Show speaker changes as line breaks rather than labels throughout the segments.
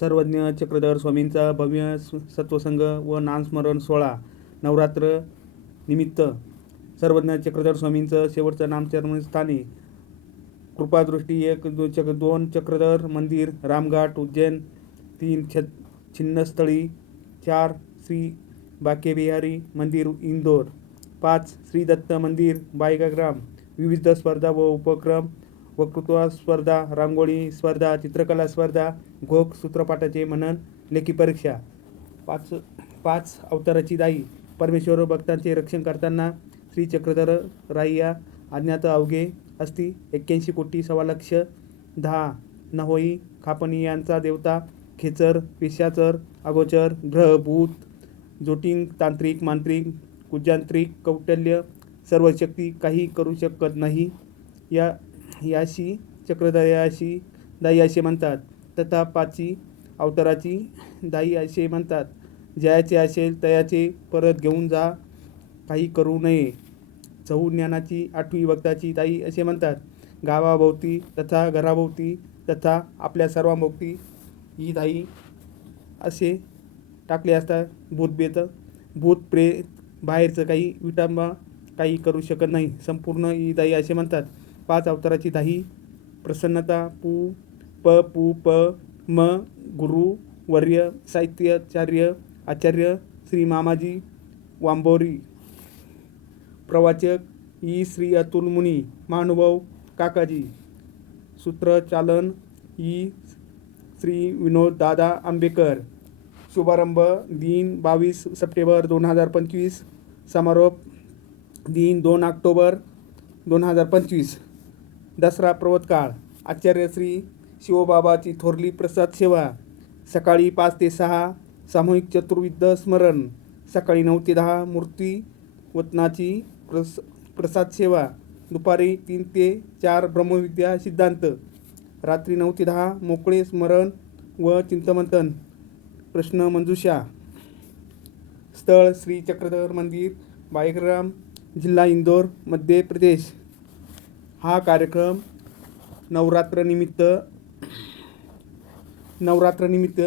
सर्वज्ञ चक्रधर स्वामींचा भव्य स- सत्वसंग व नामस्मरण सोहळा नवरात्र निमित्त. सर्वज्ञ चक्रधर स्वामींचं शेवटचं नामचरण स्थानी कृपादृष्टी एक दो चक दोन चक्रधर मंदिर रामघाट उज्जैन तीन छ छिन्नस्थळी चार श्री बाकेबिहारी मंदिर इंदोर पाच श्री दत्त मंदिर बायगाग्राम विविध स्पर्धा व उपक्रम वक्तृत्व स्पर्धा रांगोळी स्पर्धा चित्रकला स्पर्धा घोक सूत्रपाठाचे मनन लेखी परीक्षा. पाच पाच अवताराची दाई परमेश्वर भक्तांचे रक्षण करताना श्री चक्रधर राहिया अज्ञात अवघे असती एक्क्याऐंशी कोटी सव्वा लक्ष दहा नहोई खापणी यांचा देवता खेचर पेशाचर अगोचर ग्रह भूत जोटिंग तांत्रिक मांत्रिक कुजांत्रिक कौटल्य सर्व शक्ती काही करू शकत नाही. या याशी चक्रधयाशी दाई असे म्हणतात. तथा पाची अवताराची दाई असे म्हणतात. जयाचे असेल तयाचे परत घेऊन जा. काही करू नये. चहू ज्ञानाची आठवी भक्ताची ताई असे म्हणतात. गावाभोवती तथा घराभोवती तथा आपल्या सर्वांभोवती ही दाई असे टाकले असता भूतबेत भूत प्रेत बाहेरचं काही विटांबा काही करू शकत नाही. संपूर्ण ही दाई असे म्हणतात. पाच अवताराची दाही प्रसन्नता पू प पू प म गुरु वर्य साहित्याचार्य आचार्य श्री मामाजी वांबोरी. प्रवाचक ई. श्री अतुल मुनी महानुभाव काकाजी. सूत्रचालन ई. श्री विनोद दादा आंबेकर. शुभारंभ दिन बावीस सप्टेंबर दोन हजार पंचवीस. समारोप दिन दोन ऑक्टोबर दोन हजार पंचवीस. दसरा पर्वतकाळ आचार्य श्री शिवबाबाची थोरली प्रसाद सेवा. सकाळी पाच ते सहा सामूहिक चतुर्विध स्मरण. सकाळी नऊ ते दहा मूर्ती वतनाची प्रस प्रसाद सेवा. दुपारी तीन ते चार ब्रह्मविद्या सिद्धांत. रात्री नऊ ते दहा मोकळे स्मरण व चिंतमंथन. प्रश्न मंजुषा. स्थळ श्री चक्रधर मंदिर बायग्राम जिल्हा इंदोर मध्य प्रदेश. हा कार्यक्रम नवरात्रनिमित्त नवरात्रनिमित्त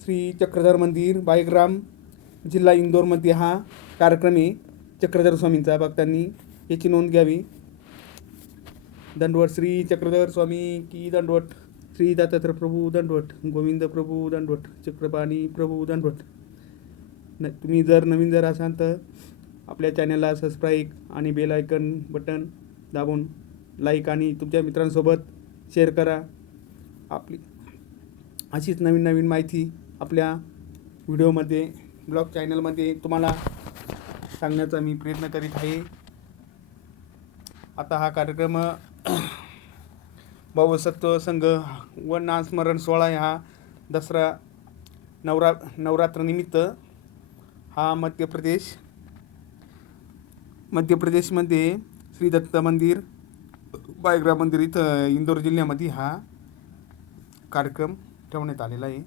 श्री चक्रधर मंदिर बायग्राम जिल्हा इंदोरमध्ये हा कार्यक्रम आहे. चक्रधर स्वामींचा भक्तांनी याची नोंद घ्यावी. दंडवट श्री चक्रधर स्वामी की दंडवट. श्री दत्तात्रय प्रभू दंडवट गोविंद प्रभू दंडवट चक्रपाणी प्रभू दंडवट. न तुम्ही जर नवीन जर असाल तर आपल्या चॅनलला सबस्क्राईब आणि बेल आयकन बटन दाबून लाईक आणि तुमच्या मित्रांसोबत शेअर करा. आपली अशीच नवीन नवीन माहिती आपल्या व्हिडिओमध्ये ब्लॉग चॅनलमध्ये तुम्हाला सांगण्याचा मी प्रयत्न करीत आहे. आता हा कार्यक्रम भावसत्व संघ व नामस्मरण सोहळा हा. दसरा नवरा नवरात्रनिमित्त हा मध्य प्रदेश मध्य प्रदेशमध्ये श्री दत्त मंदिर बायग्रा मंदिर इथं इंदोर जिल्ह्यामध्ये हा कार्यक्रम ठेवण्यात आलेला आहे.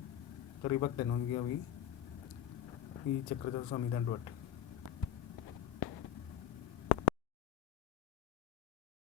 तरी बघता नोंद घ्यावी. ही चक्रधर स्वामी दंडवट.